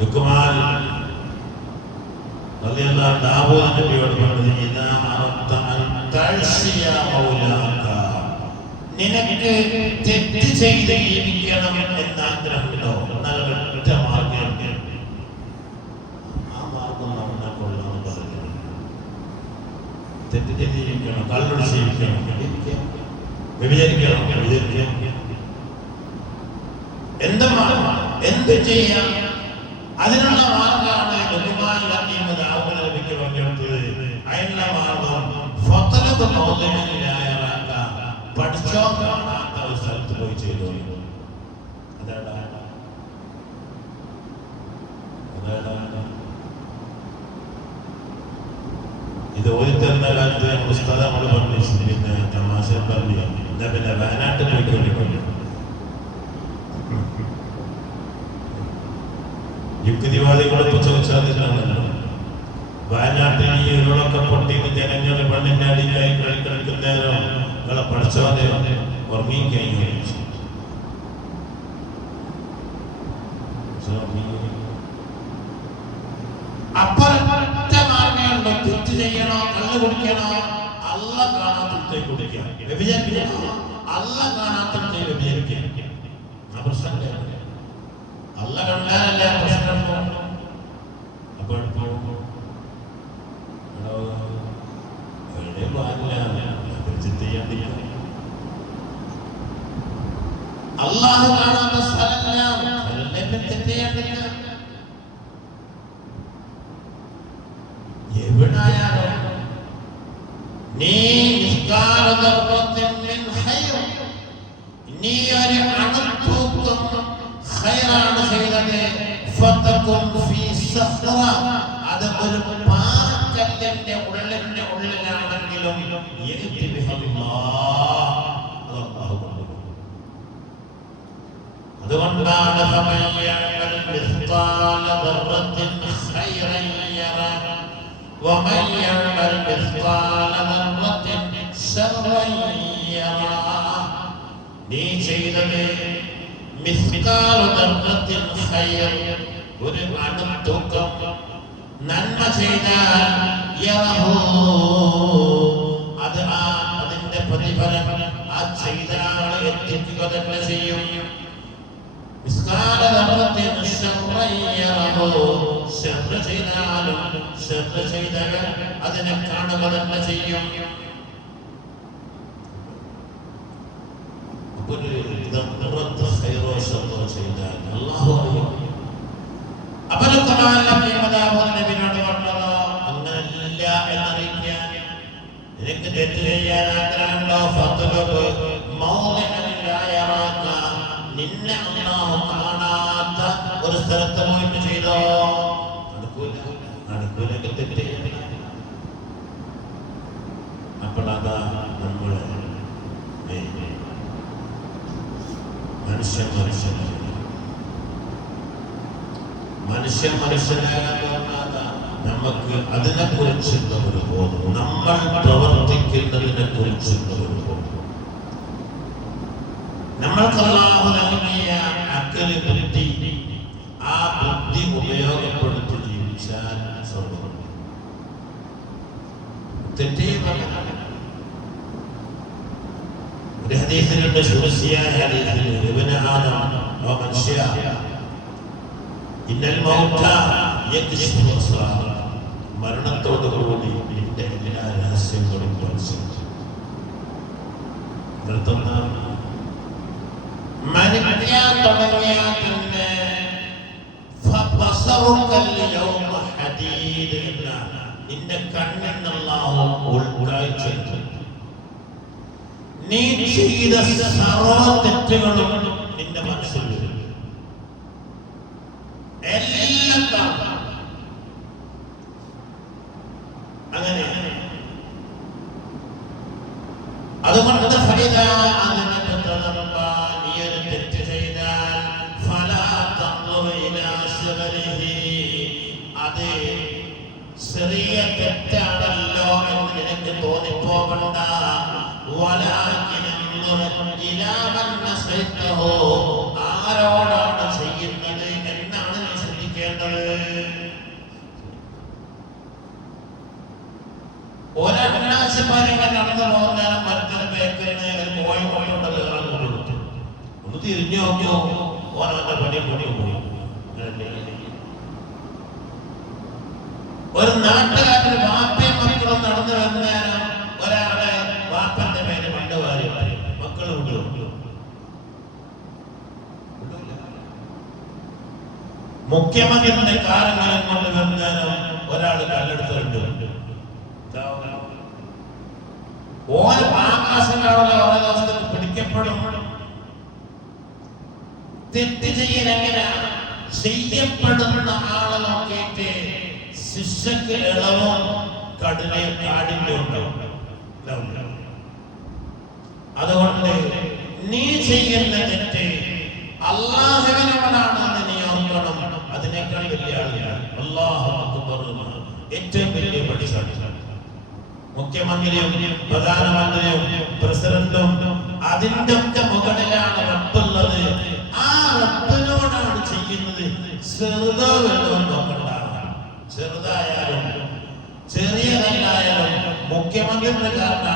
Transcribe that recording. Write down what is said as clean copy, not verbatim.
ലുക്മാൻ റളിയല്ലാഹു ദാവൂദ് നബിയോട് പറഞ്ഞു, ഇദാ അറദ്ത അൻ തഅ്സിയ മൗലാക, നിനക്ക് തെറ്റ് ചെയ്ത് ജീവിക്കണം എന്ന ആഗ്രഹമുണ്ടോ? എന്നാൽ ഒറ്റ മാർഗ്ഗം, ആ മാർഗ്ഗം നമ്മളെ കൊള്ളാൻ പറഞ്ഞു. തെറ്റ് ചെയ്ത് ജീവിക്കണം, കള്ളൊടി ജീവിക്കണം, വ്യഭിചരിക്കണം, എന്ത് ചെയ്യാം? അതിനുള്ള മാർഗമാണ് ലുക്മാൻ ഹക്കീം ദാവൂദ് നബിക്ക് പറഞ്ഞത്. അതിനുള്ള മാർഗം ഫത്ലബ് മൗദിഇല്ലാഹ, പഠിച്ചോ കാണാത്ത ഒരു സ്ഥലത്ത് പോയി ചെയ്തോ. അതാണ് ഇത് ഓരിത്തരുന്ന കാലത്ത് ഉസ്താദ് നമ്മൾ പറഞ്ഞു, പിന്നെ തമാശ പറഞ്ഞു, എന്നാ പിന്നെ വയനാട്ടിൽ പോയിക്കൊണ്ടിരിക്കുന്നു. യുക്തിവാദികളൊക്കെ ചോദിച്ചാൽ വയനാട്ടിൽ ഈ ഉരുളൊക്കെ പൊട്ടിയിട്ട് ജനങ്ങൾ പെണ്ണിന്റെ അടിയിലായി കളിക്കുന്നേരോ നിങ്ങളെ പഠിച്ചോതെ ഉറങ്ങിക്കഴിഞ്ഞു. അപ്പറ മാർഗമുണ്ടോ? തെറ്റ് ചെയ്യണോ, കള്ള് കുടിക്കണോ, അല്ലാഹ് കാണാത്ത കുടിക്കണം, വ്യഭിചരിക്കണോ, അല്ലാഹ് കാണാത്ത വ്യഭിചരിക്കണം. ആ പ്രശ്നം അല്ലാഹ് കണ്ടാലല്ലേ പ്രശ്നം. അപ്പോൾ അല്ലാഹു കാണാത്ത എവിടായാലും നീ നീ ഒരു അണുത്തൂക്കം ഖൈറാണ് ചെയ്തത്, അത് ഒരു പാറക്കല്ലിന്റെ ഉള്ളിലാണെങ്കിലും അതുകൊണ്ടാണ് നീ ചെയ്തത് മിസ്കാൽ ദർറത്തിൻ ഖൈർ, ഒരു അണുത്തൂക്കം നന്മ ചെയ്താൽ യറഹു, അത് അതിന്റെ പ്രതിഫലം ആ ചെയ്ത ആളെ എത്തിക്കുക തന്നെ ചെയ്യും. മിസ്കാൽ ദർറത്തിൻ ശർറൻ യറഹു, ശർറ ചെയ്താലും ശർറ ചെയ്തവൻ അതിനെ കാണുക തന്നെ ചെയ്യും. ഒരു ദർറത്ത് ഖൈറോ ശർറോ ചെയ്താൽ അല്ലാഹു അറിയും. അങ്ങനല്ല എന്നറിയിക്കാൻ നിനക്ക് തെറ്റ് ചെയ്യാൻ ആഗ്രഹമുണ്ടോ? നിന്നെ അല്ലാഹു കാണാത്ത ഒരു സ്ഥലത്ത് പോയിട്ട് ചെയ്തോ. നടക്കൂലൊക്കെ തെറ്റ് ചെയ്യാൻ. അപ്പോഴതാ നമ്മള് മനുഷ്യനാകാൻ നമുക്ക് അതിനെ കുറിച്ചുള്ള ഒരു ബോധം, നമ്മൾ പ്രവർത്തിക്കുന്നതിനെ കുറിച്ചുള്ള ഒരു ബോധം, നമ്മൾക്ക് അല്ലാഹു നൽകിയ അക്കല് ബുദ്ധി, ആ ബുദ്ധി ഉപയോഗപ്പെടുത്തി ജീവിച്ചാൽ സ്വർഗ്ഗം. ഒരു ഹദീസിലുണ്ട്, ശുദ്ധിയായ ഹദീസിൽ, ഇബ്നു ആദം ഓ മനുഷ്യ, ഇന്നൽ മൗത യക്ശിഫു അസ്റാർ, മരണത്തോടുകൂടി നിന്റെ എല്ലാ രഹസ്യങ്ങളും പ്രദർശിപ്പിച്ചു. മരിക്കാൻ തുടങ്ങിയാൽ പിന്നെ നിന്റെ കണ്ണെന്നുള്ള ഉൾക്കാഴ്ച, നീ ചെയ്ത സർവ്വ തെറ്റുകളും നിന്റെ മനസ്സിൽ വരും. എല്ലാം അങ്ങനെ. അതുകൊണ്ട് നീ ഒരു തെറ്റ് ചെയ്താൽ അത് ചെറിയ തെറ്റാണല്ലോ എന്ന് നിനക്ക് തോന്നിപ്പോകണ്ട. ആരോടാണ് ചെയ്യുന്നത് എന്നാണ് നീ ശ്രദ്ധിക്കേണ്ടത്. ചെയ്യുന്നത്? ഒരണ്ണാശമാരിങ്ങനെ നടന്നു പോകുന്ന മറ്റൊരു ബേക്കറിന് കോഴിക്കോട്ടുണ്ടല്ലോ ഒന്ന് തിരിഞ്ഞു നോക്കിയോ ഓനവന്റെ പണി കൂടി പോയി. ഒരു നാട്ടുകാരുടെ വാപ്പയും മക്കളും നടന്നു വരുന്നേരം ഒരാളെ വാപ്പന്റെ പേര് മണ്ടവാരി മക്കൾ വിടും. മുഖ്യമന്ത്രിയുടെ കാലങ്ങളും കൊണ്ട് വരുന്നേരം ഒരാൾ കല്ലെടുത്തുണ്ട്. ഓരോ ആകാശങ്ങളുടെ ഓരോ ദിവസത്തിൽ പിടിക്കപ്പെടും. തെറ്റ് ചെയ്യാൻ എങ്ങനെ ചെയ്യപ്പെടുന്ന ആളെ നോക്കിയിട്ട് ശിക്ഷയ്ക്ക് ഇളവും കാഠിന്യവും. അതുകൊണ്ട് നീ ചെയ്യുന്ന തെറ്റ് അല്ലാഹുവിനോടാണെന്ന് നീ ഓർക്കണം. അതിനേക്കാൾ വലിയ ആളിയാണ് അല്ലാഹു അക്ബർ, ഏറ്റവും വലിയ പഠിച്ചാണ്. മുഖ്യമന്ത്രിയും പ്രധാനമന്ത്രിയും പ്രസിഡന്റും അതിന്റെ ഒക്കെ മുകളിലാണ് റബ്ബുള്ളത്. ആ റബ്ബിനോടാണ് ചെയ്യുന്നത്. ചെറുതോ വലുതോ നോക്കണ്ട. ചെറുതായാലും ചെറിയതല്ലായാലും മുഖ്യമന്ത്രിയുടെ കാരണം